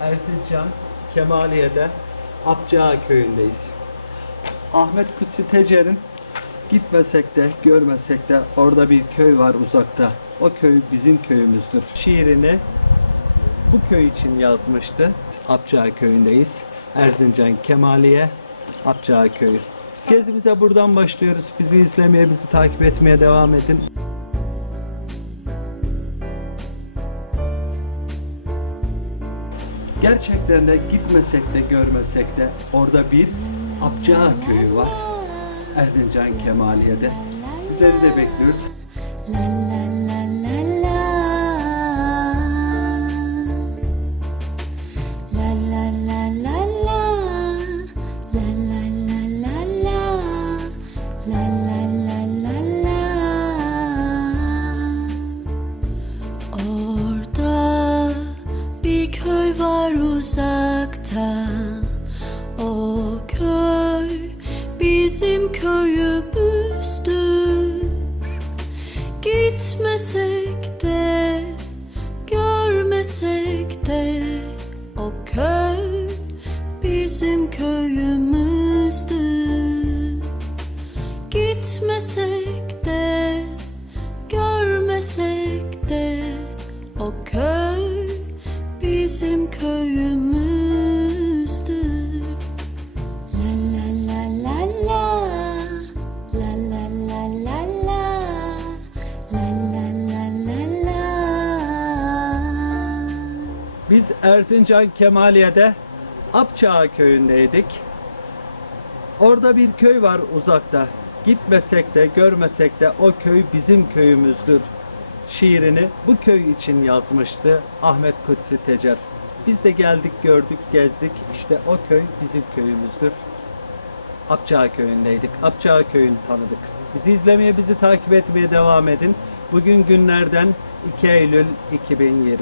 Erzincan, Kemaliye'de Apçağa köyündeyiz. Ahmet Kutsi Tecer'in gitmesek de görmesek de orada bir köy var uzakta. O köy bizim köyümüzdür. Şiirini bu köy için yazmıştı. Apçağa köyündeyiz. Erzincan Kemaliye, Apçağa köyü. Gezimize buradan başlıyoruz. Bizi izlemeye, bizi takip etmeye devam edin. Gerçekten de gitmesek de görmesek de orada bir Apçağa köyü var. Erzincan Kemaliye'de. Sizleri de bekliyoruz. La la la La la la la la La la la la la La la la la köy var uzakta O köy bizim köyümüzdür Gitmesek de görmesek de o köy bizim köyümüzdür. Gitmesek de görmesek de o köy bizim köyümüzdür. La la la la la La la la la la La la la la la Biz Erzincan Kemaliye'de Apçağa köyündeydik. Orada bir köy var uzakta. Gitmesek de görmesek de o köy bizim köyümüzdür. Şiirini bu köy için yazmıştı Ahmet Kutsi Tecer. Biz de geldik, gördük, gezdik. İşte o köy bizim köyümüzdür. Apçağa köyündeydik. Apçağa köyünü tanıdık. Bizi izlemeye, bizi takip etmeye devam edin. Bugün günlerden 2 Eylül 2020.